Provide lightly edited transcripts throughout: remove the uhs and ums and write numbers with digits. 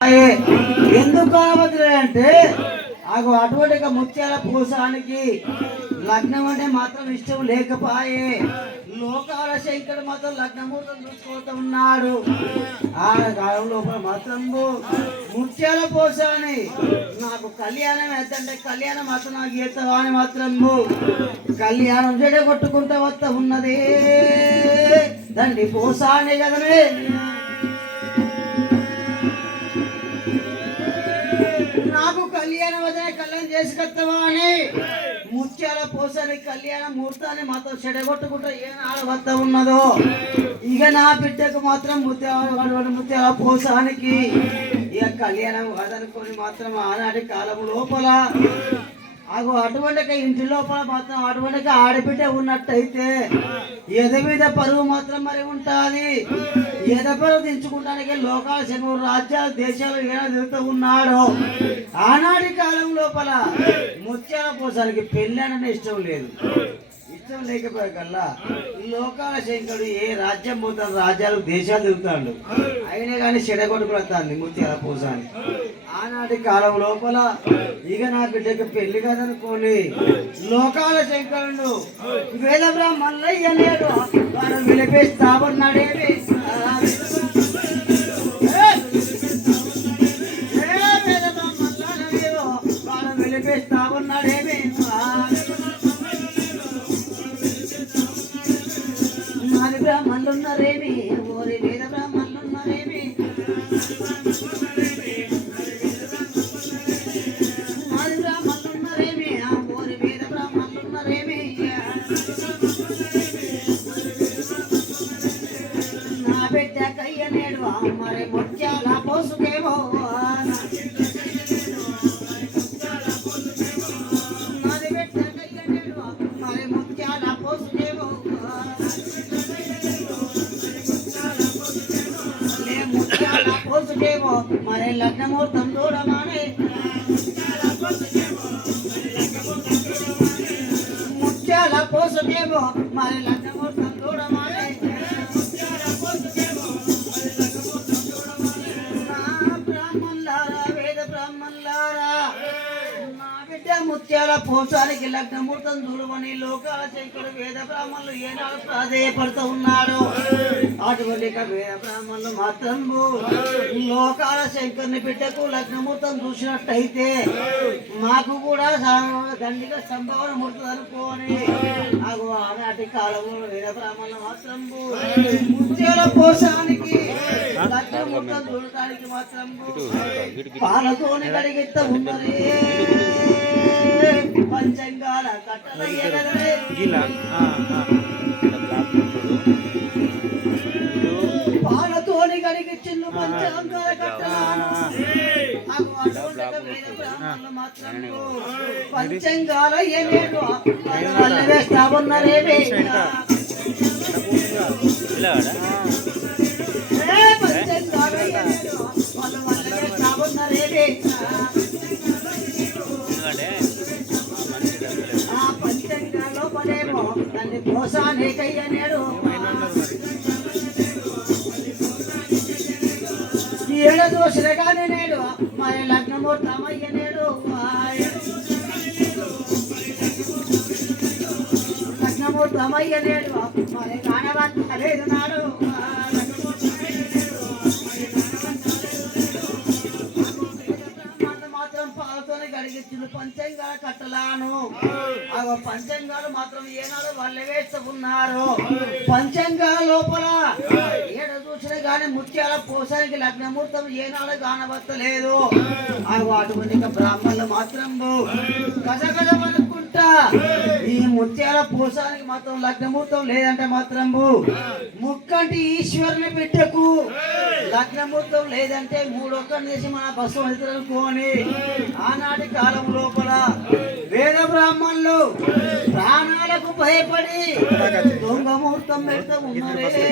ఎందుకు అనవద్దులే అంటే అటువంటి ముత్యాల పూసానికి లగ్నం అంటే మాత్రం ఇష్టం లేకపాయే. లోకాల శంకరుడు మాత్రం లగ్నమూర్తం చూసుకోతూ ఉన్నాడు. ఆ కాలం లోపల మాత్రం ముత్యాల పూసాని నాకు కళ్యాణం ఎత్తంటే కళ్యాణం మాత్రం నాకు ఎత్తవా అని మాత్రం కళ్యాణం చెడగొట్టుకుంటూ వస్తా ఉన్నది దండి పూసానే కదనే. నాకు కళ్యాణం వదనే కళ్యాణం చేసుకొస్తావా అని ముత్యాల పోసని కళ్యాణ ముహూర్తాన్ని మాత్రం చెడగొట్టుకుంటూ ఏ ఆడవద్ద ఉన్నదో ఇక నా బిడ్డకు మాత్రం ముత్యాల పోసానికి ఇక కళ్యాణం వదనుకొని మాత్రం ఆనాటి కాలం లోపల అటువంటి ఇంటి లోపల మాత్రం అటువంటి ఆడబిడ్డ ఉన్నట్టయితే ఎద మీద పరువు మాత్రం మరి ఉంటుంది. ఎద పరువు దించుకుంటానికి లోకాల శనువు రాజ్యాలు దేశాలు ఏడా తిరుగుతూ ఉన్నాడు. ఆనాటి కాలం లోపల ముత్యాల పోసానికి పెళ్ళి అంటే ఇష్టం లేదు. ఇష్టం లేకపోయే కల్లా లోకాల శంకరుడు ఏ రాజ్యం పోతాడు రాజ్యాలు దేశాలు తిరుగుతాడు. అయినా కానీ చెడగొట్టుకుడతాంది ముత్యాల పూసాని. ఆనాటి కాలం లోపల ఇక నా బిడ్డకి పెళ్లి కదనుకోని లోకాల శంకరుడు వేద బ్రాహ్మణయ్య లేడు వాడు విలిపిస్తామన్నాడేమి. వేద బ్రాహ్మణులు వాడు విలిపిస్తామన్నాడేమి. మాది బ్రాహ్మణులున్నారేమి ఓరి వేద బ్రాహ్మణులున్నారేమి. మాది బ్రాహ్మణులున్నారేమి ఓరి వేద బ్రాహ్మణులున్నారేమి. నా బిడ్డ కయ్య నేడు మరి ముత్యాల పోసుకేమో. నాది బిడ్డ కయ్య నేడు మరి ముత్యాల పోసుకేమో. పోసుకేమో మరి లగ్నమూర్తం దూరమానే. ముత్యాల పోసుకేమో మరి లగ్నమూర్తం దూరమానే. బ్రాహ్మణులారా వేద బ్రాహ్మణులారా నా బిడ్డ ముత్యాల పోసానికి లగ్నమూర్తం దూరమని లోకాల శంకరుడు వేద బ్రాహ్మణులు ఏనాడు ప్రాధేయపడుతూ ఉన్నాడు. అటువంటి వేద బ్రాహ్మణులు మాత్రం లోకాల శంకరుని బిడ్డకు లగ్నమూర్తం చూసినట్టయితే మాకు కూడా దండిగా సంభావన ముడుతుంది అనుకోని ఆనాటి కాలంలో వేద బ్రాహ్మణులు మాత్రం ముత్యాల పోసానికి లగ్నమూర్తం చూడటానికి మాత్రం పాలతోని కడిగిత్త ఉన్నది పంచంగాల కట్టలయ్యే కదలే. పాలతోని కడిగి చిల్లు పంచంగాల కట్టలాను పంచంగాల ఏమేడు వాళ్ళు వేస్తా ఉన్నారేమే. పంచంగాల ఏమేడు వాళ్ళు వేస్తా ఉన్నారేమే. ఆ పంచంగాలో పడేమో దాన్ని పోసానే కయ్య నేడు ఏడ దోషుల కానీ నేడు మరి లగ్నమూర్తమయ్య నేడు. లగ్నమూర్తమయ్య నేడు మరి కానవంత లేదు నాడు. మాత్రం పాలతోనే గడిగించిన పంచంగాల కట్టలాను పంచంగాలు మాత్రం ఏనాడు వాళ్ళు వేస్తూ ఉన్నారు. పంచంగాల లోపల ఏడ చూసినా కానీ ముత్యాల పోసానికి లగ్నమూర్తం ఏనాడు కానవత్తలేదు. అటువంటి బ్రాహ్మణులు మాత్రం గజగజమనుకుంటా ఈ ముత్యాల పోసానికి మాత్రం లగ్నమూర్తం లేదంటే మాత్రం ముక్కంటి ఈశ్వరుని బిడ్డకు లగ్నమూర్తం లేదంటే మూడొక్కని చేసి మన బస్సు అనుకోని ఆనాటి కాలం లోపల వేద బ్రాహ్మణులు ప్రాణాలకు భయపడి దొంగ ముహూర్తం పెడతా ఉన్నారే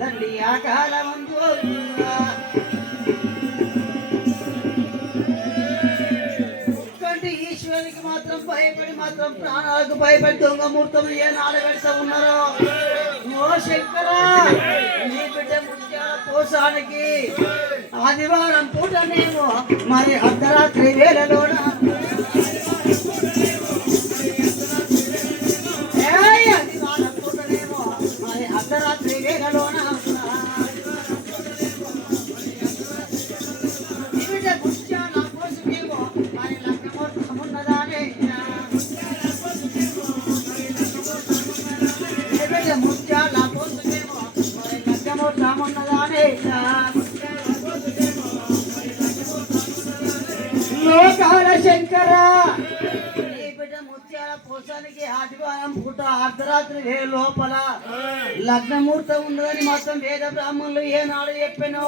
తండ్రి. ఆ కాలం ఈశ్వరునికి మాత్రం భయపడి మాత్రం ప్రాణాలకు భయపడి దొంగ ముహూర్తం ఏ నాడు పెడతా ఉన్నారో. ఓ శంకర నీ బిడ్డ ముత్యాల పోసానికి ఆదివారం పూటనేమో మరి అర్ధరాత్రి వేళలోన ఆదివారం పూటనేమో మరి అర్ధరాత్రి వేళలోన ముత్యాల కోసమేమో మరి లగ్నముహూర్తమున్నదానే ముత్యాల కోసమేమో మరి లగ్నముహూర్తమున్నదానే లోకాల శంకర బిడ్డ ముత్యాల పోసానికి ఆదివారం పూట అర్ధరాత్రి లోపల లగ్నముహూర్తం ఉన్నదని మాత్రం వేద బ్రాహ్మణులు ఏనాడు చెప్పాను.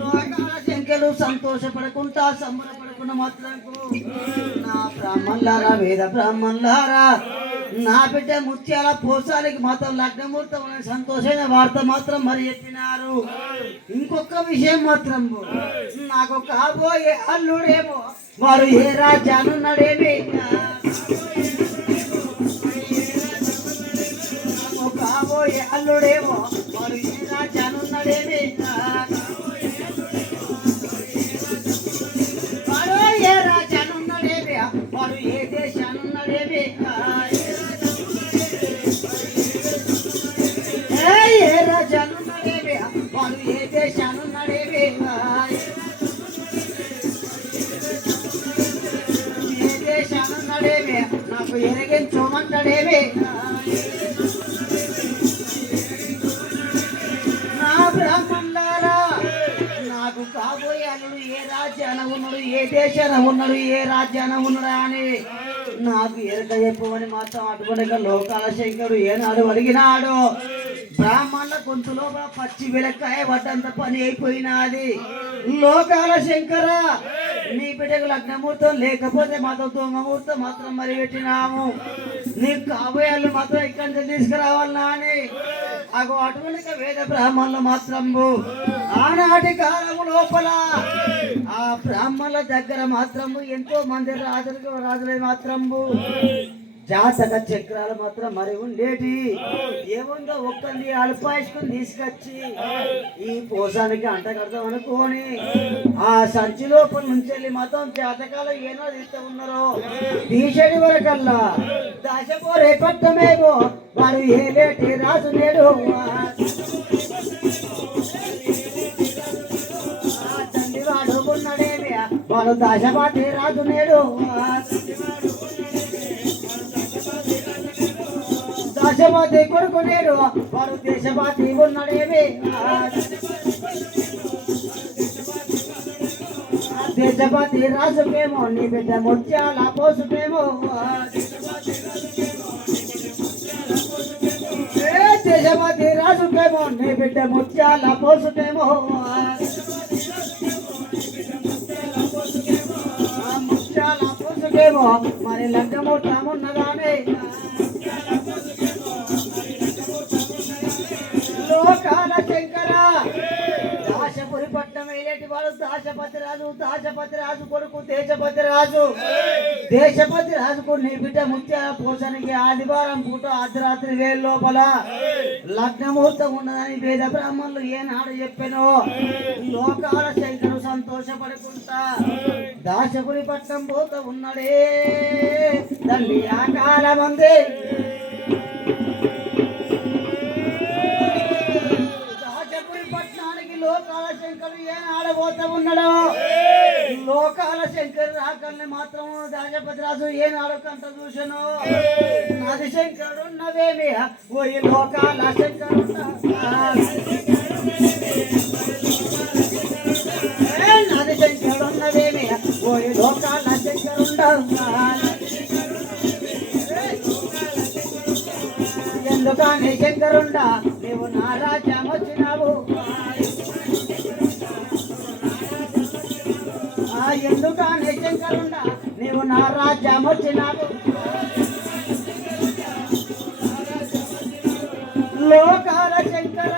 లోకాల శంకరు సంతోషపడకుండా సంబరపడకుండా మాత్రంకు నా బ్రాహ్మణులారా వేద బ్రాహ్మణులారా నా బిడ్డ ముత్యాల పోసానికి మాత్రం లగ్నముహూర్తం సంతోషమైన వార్త మాత్రం మరి చెప్పినారు. ఇంకొక విషయం మాత్రం నాకు కాబోయే అల్లుడేమో వాడు ఏ రాజ్యానున్నాడేమి కాబోయే అల్లుడేమో వాడు ఏ రాజ్యానున్నాడేమి వాడు ఏ రాజ్యానున్నాడేమి వాడు ఏ దేశానున్నాడేమి ఏ రాజ్యానున్నాడేమి వాడు ఏ దేశానున్నాడేమి ఏ దేశానున్నాడేమి నాకు ఎరగించమంటాడేమి నా బ్రాహ్మణులారా నాకు కాబోయే అల్లుడు ఏ రాజ్యాన ఉన్నాడు ఏ దేశాన ఉన్నాడు ఏ రాజ్యాన ఉన్నాడా అని నాకు ఎరక చెప్పమని మాత్రం అటువంటి లోకాల శంకరుడు ఏనాడు అడిగినాడు. బ్రాహ్మణుల గొంతులో పచ్చి విలక్కాయ పడ్డంత పని అయిపోయినది. లోకాల శంకర నీ బిడ్డకు లగ్నముహూర్తం లేకపోతే మాత్రం దొంగముహూర్తం మాత్రం మరి పెట్టినాము. నీకు కాబోయేళ్ళు మాత్రం ఇక్కడి నుంచి తీసుకురావాలన్నా అని అటువంటి వేద బ్రాహ్మణులు మాత్రము ఆనాటి కాలము లోపల ఆ బ్రాహ్మణుల దగ్గర మాత్రము ఎంతో మంది రాజులు మాత్రము జాతక చక్రాలు మాత్రం మరి ఉండేటి. ఏముందో ఒక్కరిని అల్పాయుష్కుని తీసుకొచ్చి ఈ పోసానికి అంటగడతాం అనుకోని ఆ సంచి లోపల నుంచి వెళ్ళి మాత్రం జాతకాలు ఏనో తీస్తూ ఉన్నారో తీసేటి వరకల్లా దశపో రేపట్టమేమో వాడు ఏలేటి రాజు నేడు తండ్రి వాడు ఉన్నాడేమి వాడు దశపాటి రాజు నేడు దశపతి కొడుకు నేడు వాడు దేశపాతి ఉన్నాడేమి దేశపతి రాజుకేమో నీ బిడ్డ ముత్యాల పోసుకేమో దేశపతి రాజుకేమో నీ బిడ్డ ముత్యాల పోసుకేమో ముత్యాల పోసుకేమో మరి లగ్గమున్నదానే లోకాల శంకర దాశపురి పట్టణం వెళ్ళేటి వాడు దాశపతి రాజు కొడుకు దేశపతి రాజుకు నీ బిడ్డ ముత్యాల పోసానికి ఆదివారం పూట అర్ధరాత్రి వేళ లోపల లగ్నముహూర్తం ఉన్నదని వేద బ్రాహ్మణులు ఏనాడు చెప్పానో లోకాల శంకరు సంతోషపడుకుంటా దాశపురి పట్టణం పోత ఉన్నాడే తండ్రి ఆకాల మంది లోకాల శంకరు ఏనాడబోతా ఉన్నాడు. లోకాల శంకరు రాకల్ని మాత్రం దాశపతి రాజు ఏనాడు కంట చూసను నది శంకరుడు ఉన్నవేమి ఓయి లోకాల శంకరు నది శంకరుడు ఉన్నవేమి ఓయి లోకాల శంకరుండ ఎందుకని శంకరుండా నీవు నా రాజ్యం వచ్చినావు ఎందుకని శంకరుండా నీవు నా రాజ్యం వచ్చినావు లోకాల శంకర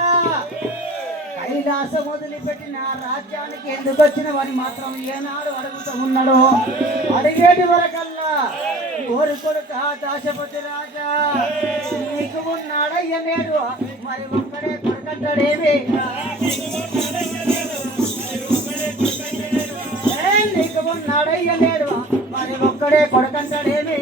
కైలాసం వదిలిపెట్టిన రాజ్యానికి ఎందుకు వచ్చిన వాడిని మాత్రం ఏనాడు అడుగుతూ ఉన్నాడు. అడిగేటి వరకల్లా కోరి కొడుక దాశపతి రాజా నీకు ఉన్నాడయ్య నేడు మరి ఒక్కడే కొడుకంటాడేమి ఒక్కడయ్యలేడు మరి ఒక్కడే కొడకంటాడేమి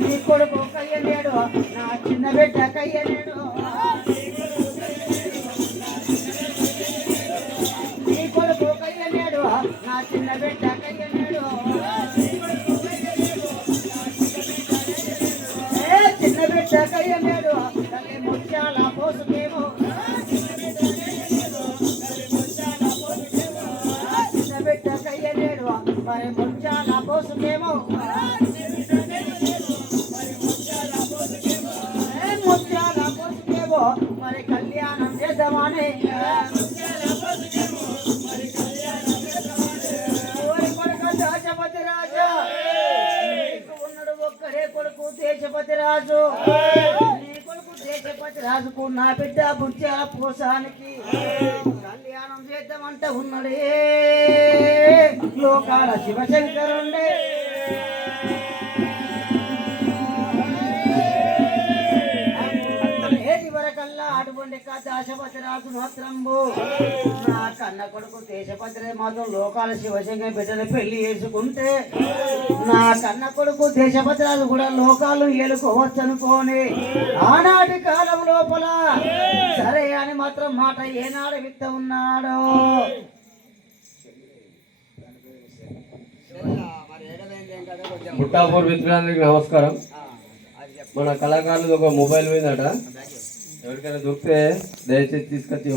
నీ కొడుకు కయ్యలేడు నా చిన్న బిడ్డ కయ్యలేడు నీ కొడుకు కయ్యలేడు నా చిన్న బిడ్డ కయ్యలేడు చిన్న బిడ్డ కయ్యలేడు తల్లి ముత్యాల పోసుకేమో చిన్న బిడ్డ కయ్యలేడు మరి ముత్యాల పోసుకేమో ముత్యాల పోసుకేమో మరి కళ్యాణం చేద్దామని దేశపతి రాజు ఉన్నాడు ఒక్కడే కొడుకు దేశపతి రాజు నీ కొడుకు దేశపతి రాజుకు నా బిడ్డ బుజ్జాల పోసానికి కళ్యాణం చేద్దామంట ఉన్నాడే లోకాల శివశంకరుండే వరకల్లా అటువంటి దేశపతి రాజు మాత్రంబు నా కన్న కొడుకు దేశపతి మాత్రం లోకాల శివశంకర బిడ్డలు పెళ్లి చేసుకుంటే నా కన్న కొడుకు దేశపతి రాజు కూడా లోకాలు ఏలుకోవచ్చు అనుకోని ఆనాటి కాలం లోపల సరే అని మాత్రం మాట ఏనాడు విత్త ఉన్నాడో బుట్టాపూర్ మిత్రులందరికీ నమస్కారం. మన కళాకారులు ఒక మొబైల్ పోయిందట, ఎవరికైనా దొరికితే దయచేసి తీసుకొచ్చి